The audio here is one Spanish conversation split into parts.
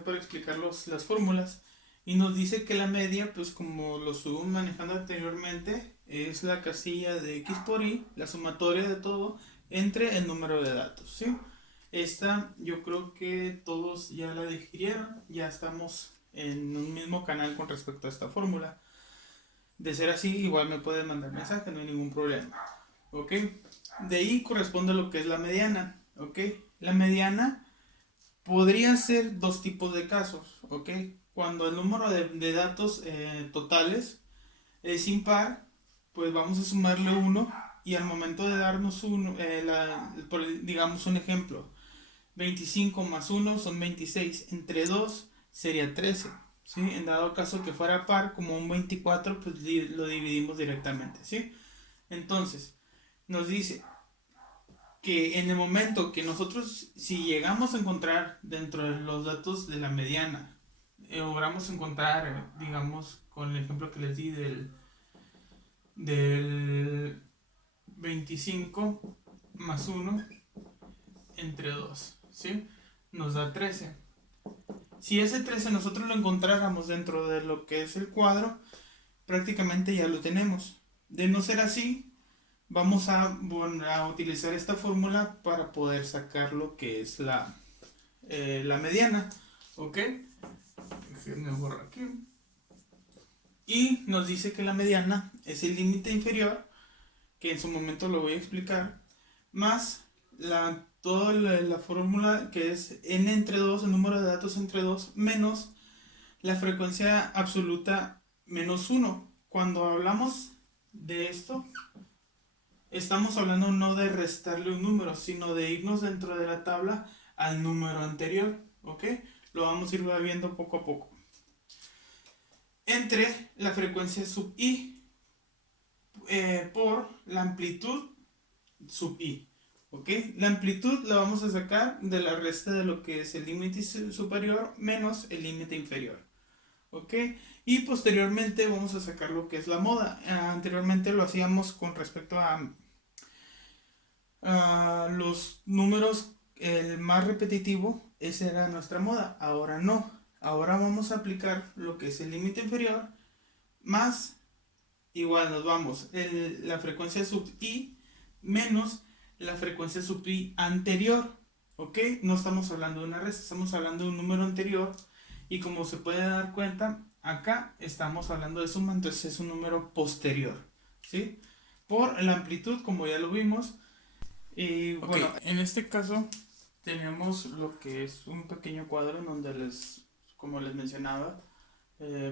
utilizar para explicar las fórmulas. Y nos dice que la media, pues como lo estuvimos manejando anteriormente, es la casilla de x por y, la sumatoria de todo, entre el número de datos, ¿sí? Esta yo creo que todos ya la digirieron, ya estamos en un mismo canal con respecto a esta fórmula. De ser así, igual me pueden mandar mensaje, no hay ningún problema. ¿Ok? De ahí corresponde a lo que es la mediana. ¿Ok? La mediana podría ser dos tipos de casos. ¿Ok? Cuando el número de datos totales es impar, pues vamos a sumarle uno y al momento de darnos uno, digamos un ejemplo, 25 más uno son 26, entre 2 sería 13. ¿Sí? En dado caso que fuera par, como un 24, pues lo dividimos directamente. ¿Sí? Entonces, nos dice que en el momento que nosotros, si llegamos a encontrar dentro de los datos de la mediana, logramos encontrar, digamos, con el ejemplo que les di del 25 más uno entre 2, ¿sí? Nos da 13. Si ese 13 nosotros lo encontráramos dentro de lo que es el cuadro, prácticamente ya lo tenemos. De no ser así, vamos a utilizar esta fórmula para poder sacar lo que es la mediana. ¿Ok? Déjenme borrar aquí. Y nos dice que la mediana es el límite inferior, que en su momento lo voy a explicar, más toda la fórmula que es n entre 2, el número de datos entre 2, menos la frecuencia absoluta menos 1. Cuando hablamos de esto, estamos hablando no de restarle un número, sino de irnos dentro de la tabla al número anterior. ¿Ok? Lo vamos a ir viendo poco a poco. Entre la frecuencia sub i por la amplitud sub i. ¿Ok? La amplitud la vamos a sacar de la resta de lo que es el límite superior menos el límite inferior. ¿Ok? Y posteriormente vamos a sacar lo que es la moda. Anteriormente lo hacíamos con respecto a los números, el más repetitivo, esa era nuestra moda. Ahora no. Ahora vamos a aplicar lo que es el límite inferior más, igual nos vamos, la frecuencia sub i menos la frecuencia sub i anterior. ¿Ok? No estamos hablando de una resta, estamos hablando de un número anterior. Y como se puede dar cuenta, acá estamos hablando de suma, entonces es un número posterior. ¿Sí? Por la amplitud, como ya lo vimos. Y bueno, en este caso tenemos lo que es un pequeño cuadro en donde como les mencionaba,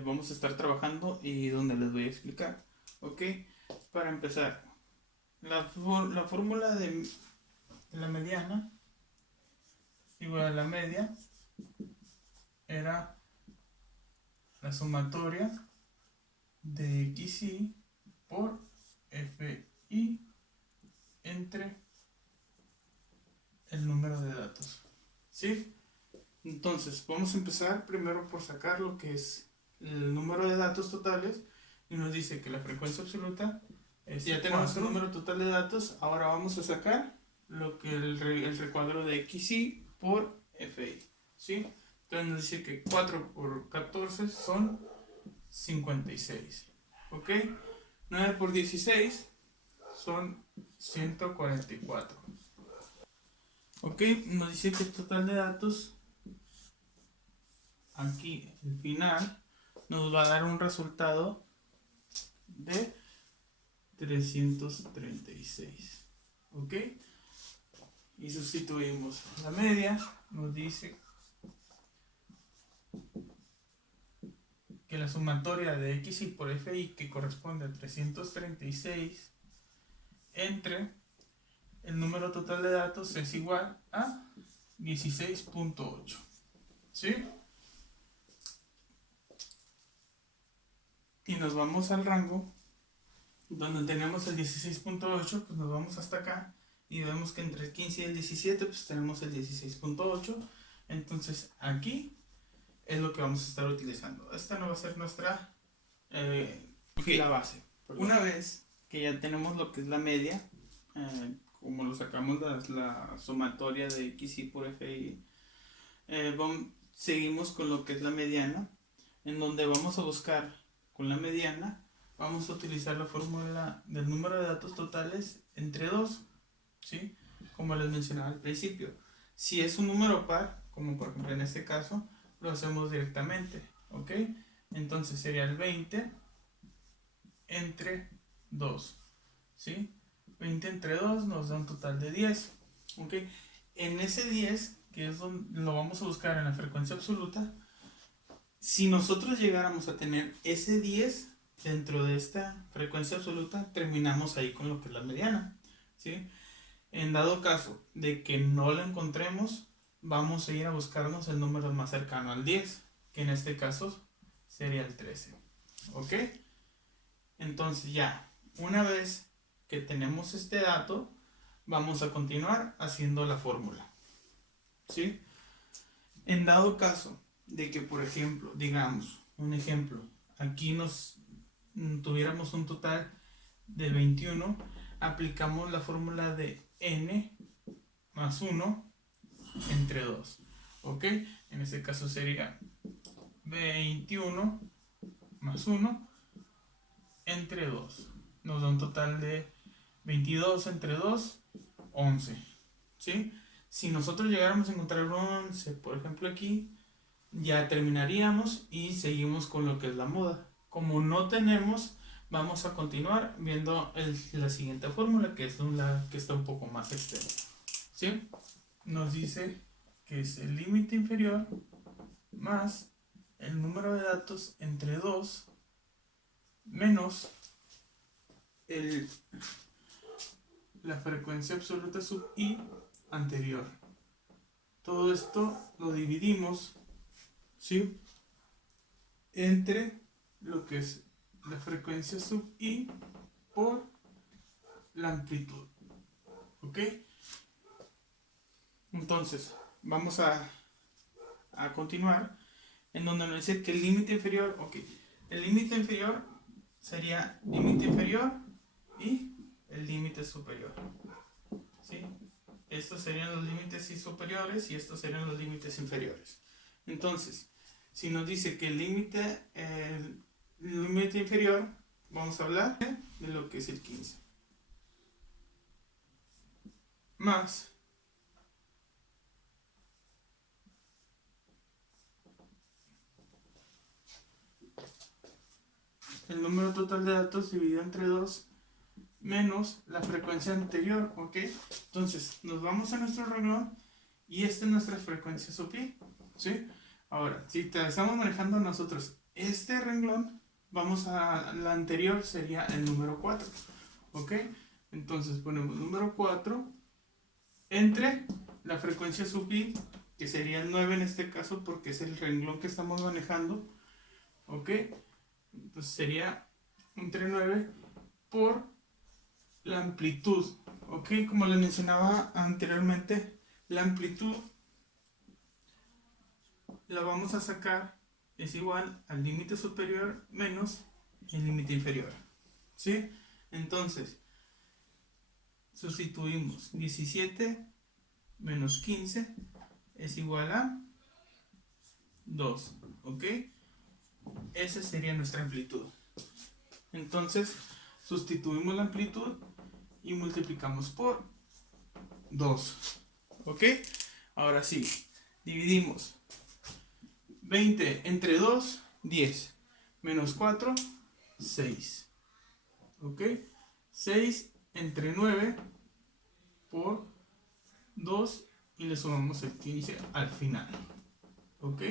vamos a estar trabajando y donde les voy a explicar. ¿Ok? Para empezar, la fórmula de la mediana igual a la media era la sumatoria de xy por fi entre el número de datos. ¿Sí? Entonces, vamos a empezar primero por sacar lo que es el número de datos totales. Y nos dice que la frecuencia absoluta es, ya tenemos el número total de datos. Ahora vamos a sacar lo que el recuadro de xy por fi. ¿Sí? Entonces nos dice que 4 por 14 son 56. ¿Ok? 9 por 16 son 144. ¿Ok? Nos dice que el total de datos, aquí el final, nos va a dar un resultado de 336. ¿Ok? Y sustituimos la media, nos dice que la sumatoria de xy por fi, que corresponde a 336, entre el número total de datos es igual a 16.8. ¿Sí? Y nos vamos al rango donde tenemos el 16.8, pues nos vamos hasta acá y vemos que entre el 15 y el 17 pues tenemos el 16.8. Entonces aquí es lo que vamos a estar utilizando. Esta no va a ser nuestra fila base. Una vez que ya tenemos lo que es la media, como lo sacamos la sumatoria de xy por fi, seguimos con lo que es la mediana, en donde vamos a buscar con la mediana, vamos a utilizar la fórmula del número de datos totales entre 2, ¿sí? Como les mencionaba al principio. Si es un número par, como por ejemplo en este caso, lo hacemos directamente, ¿ok? Entonces sería el 20 entre 2, ¿sí? 20 entre 2 nos da un total de 10, ¿ok? En ese 10, que es donde lo vamos a buscar en la frecuencia absoluta, si nosotros llegáramos a tener ese 10 dentro de esta frecuencia absoluta, terminamos ahí con lo que es la mediana, ¿sí? En dado caso de que no lo encontremos, vamos a ir a buscarnos el número más cercano al 10, que en este caso sería el 13, ¿ok? Entonces ya, una vez que tenemos este dato, vamos a continuar haciendo la fórmula, ¿sí? En dado caso de que, por ejemplo, digamos, un ejemplo, aquí tuviéramos un total de 21, aplicamos la fórmula de n más 1 entre 2, ¿ok? En este caso sería 21 más 1 entre 2. Nos da un total de 22 entre 2, 11, ¿sí? Si nosotros llegáramos a encontrar un 11, por ejemplo aquí, ya terminaríamos y seguimos con lo que es la moda. Como no tenemos, vamos a continuar viendo la siguiente fórmula, que es la que está un poco más extensa, ¿sí? Nos dice que es el límite inferior más el número de datos entre 2 menos la frecuencia absoluta sub i anterior. Todo esto lo dividimos, ¿sí?, entre lo que es la frecuencia sub i por la amplitud, ¿ok? Entonces vamos a continuar en donde nos dice que el límite inferior, ok, el límite inferior sería límite inferior y el límite superior, ¿sí? Estos serían los límites superiores y estos serían los límites inferiores. Entonces, si nos dice que el límite inferior, vamos a hablar de lo que es el 15. Más el número total de datos dividido entre 2 menos la frecuencia anterior, ¿ok? Entonces, nos vamos a nuestro renglón y esta es nuestra frecuencia sub i, ¿sí? Ahora, si estamos manejando nosotros este renglón, vamos a la anterior, sería el número 4, ¿ok? Entonces ponemos número 4 entre la frecuencia sub i, que sería el 9 en este caso porque es el renglón que estamos manejando, ¿ok? Entonces sería entre 9 por la amplitud, ¿ok? Como les mencionaba anteriormente, la amplitud la vamos a sacar, es igual al límite superior menos el límite inferior, ¿sí? Entonces, sustituimos 17 menos 15 es igual a 2, ¿ok? Esa sería nuestra amplitud. Entonces, sustituimos la amplitud y multiplicamos por 2, ¿ok? Ahora sí, dividimos 20 entre 2, 10, menos 4, 6, ¿ok? 6 entre 9 por 2 y le sumamos el 15 al final, ¿ok?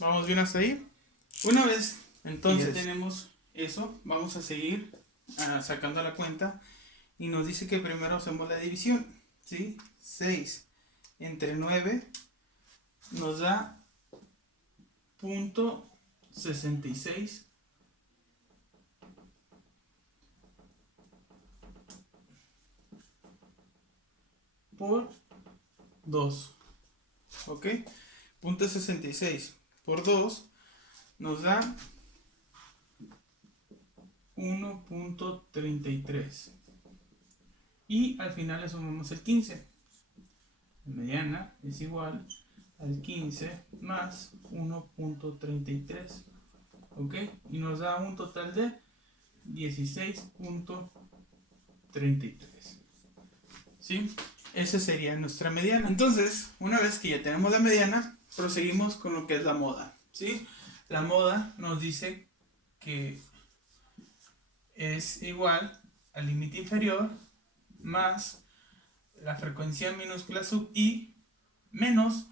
¿Vamos bien hasta ahí? Una vez entonces ya tenemos eso, vamos a seguir sacando la cuenta y nos dice que primero hacemos la división, ¿sí? 6 entre 9 nos da .66 por 2, ¿ok? .66 por 2 nos da 1.33 y al final le sumamos el 15. mediana es igual al 15 más 1.33. ¿Ok? Y nos da un total de 16.33. ¿Sí? Esa sería nuestra mediana. Entonces, una vez que ya tenemos la mediana, proseguimos con lo que es la moda. ¿Sí? La moda nos dice que es igual al límite inferior más la frecuencia minúscula sub i menos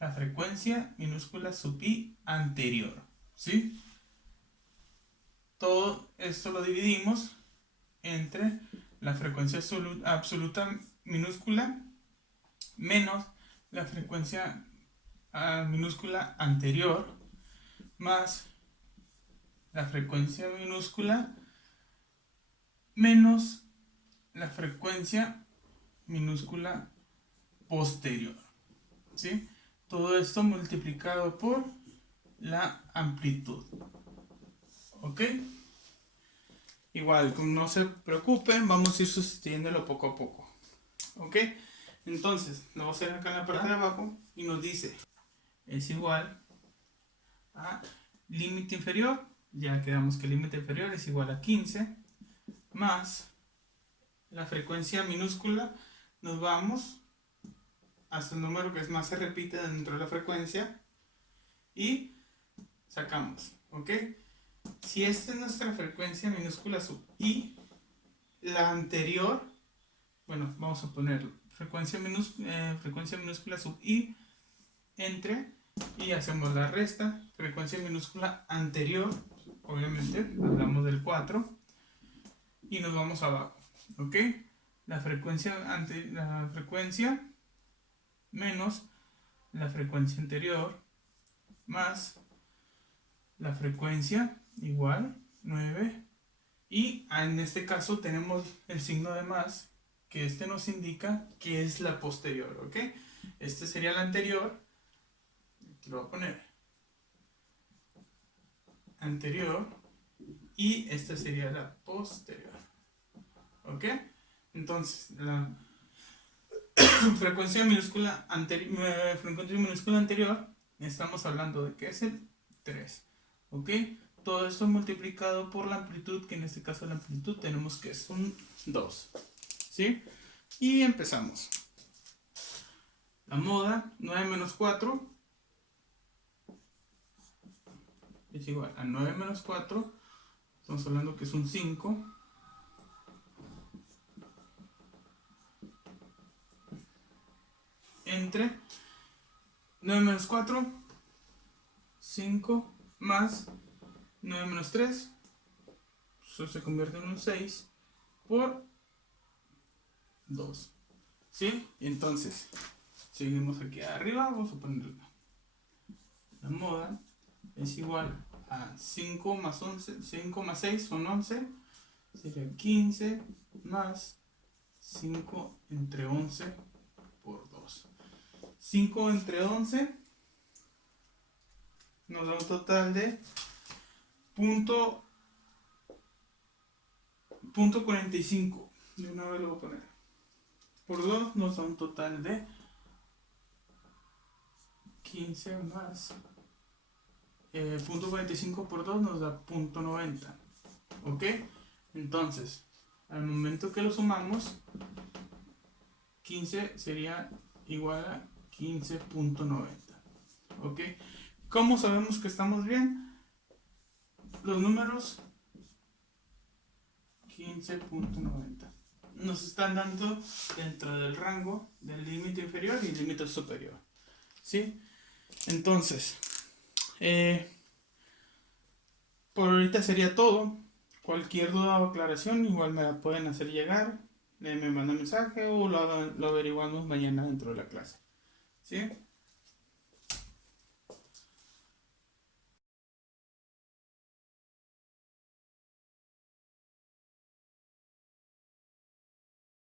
la frecuencia minúscula sub i anterior. ¿Sí? Todo esto lo dividimos entre la frecuencia absoluta minúscula menos la frecuencia minúscula anterior más la frecuencia minúscula menos la frecuencia minúscula posterior. ¿Sí? Todo esto multiplicado por la amplitud. ¿Ok? Igual, no se preocupen, vamos a ir sustituyéndolo poco a poco. ¿Ok? Entonces, lo vamos a hacer acá en la parte de abajo y nos dice, es igual a límite inferior, ya quedamos que el límite inferior es igual a 15, más la frecuencia minúscula, nos vamos hasta el número que es más se repite dentro de la frecuencia y sacamos, ¿ok? Si esta es nuestra frecuencia minúscula sub i, la anterior, bueno, vamos a poner frecuencia minúscula sub i entre, y hacemos la resta, frecuencia minúscula anterior, obviamente, hablamos del 4, y nos vamos abajo, ¿ok? La frecuencia menos la frecuencia anterior más la frecuencia igual 9, y en este caso tenemos el signo de más, que este nos indica que es la posterior, ¿ok? Este sería la anterior, aquí lo voy a poner, anterior, y esta sería la posterior, ¿ok? Entonces, la frecuencia minúscula anterior, estamos hablando de que es el 3, ¿ok? Todo esto multiplicado por la amplitud, que en este caso la amplitud tenemos que es un 2, ¿sí? Y empezamos. La moda, 9 menos 4 es igual a 9 menos 4, estamos hablando que es un 5, entre 9 menos 4, 5, más 9 menos 3, eso se convierte en un 6, por 2, ¿sí? Entonces, seguimos aquí arriba, vamos a poner la moda es igual a 5 más 11, 5 más 6 son 11, sería 15 más 5 entre 11 por 2. 5 entre 11 nos da un total de punto 45. De una vez lo voy a poner. Por 2 nos da un total de 15 más punto 45 por 2 nos da punto 90. ¿Ok? Entonces, al momento que lo sumamos, 15 sería igual a 15.90. ¿Ok? ¿Cómo sabemos que estamos bien? Los números 15.90 nos están dando dentro del rango del límite inferior y límite superior, ¿sí? Entonces, por ahorita sería todo. Cualquier duda o aclaración igual me la pueden hacer llegar, me mandan mensaje o lo averiguamos mañana dentro de la clase, ¿sí?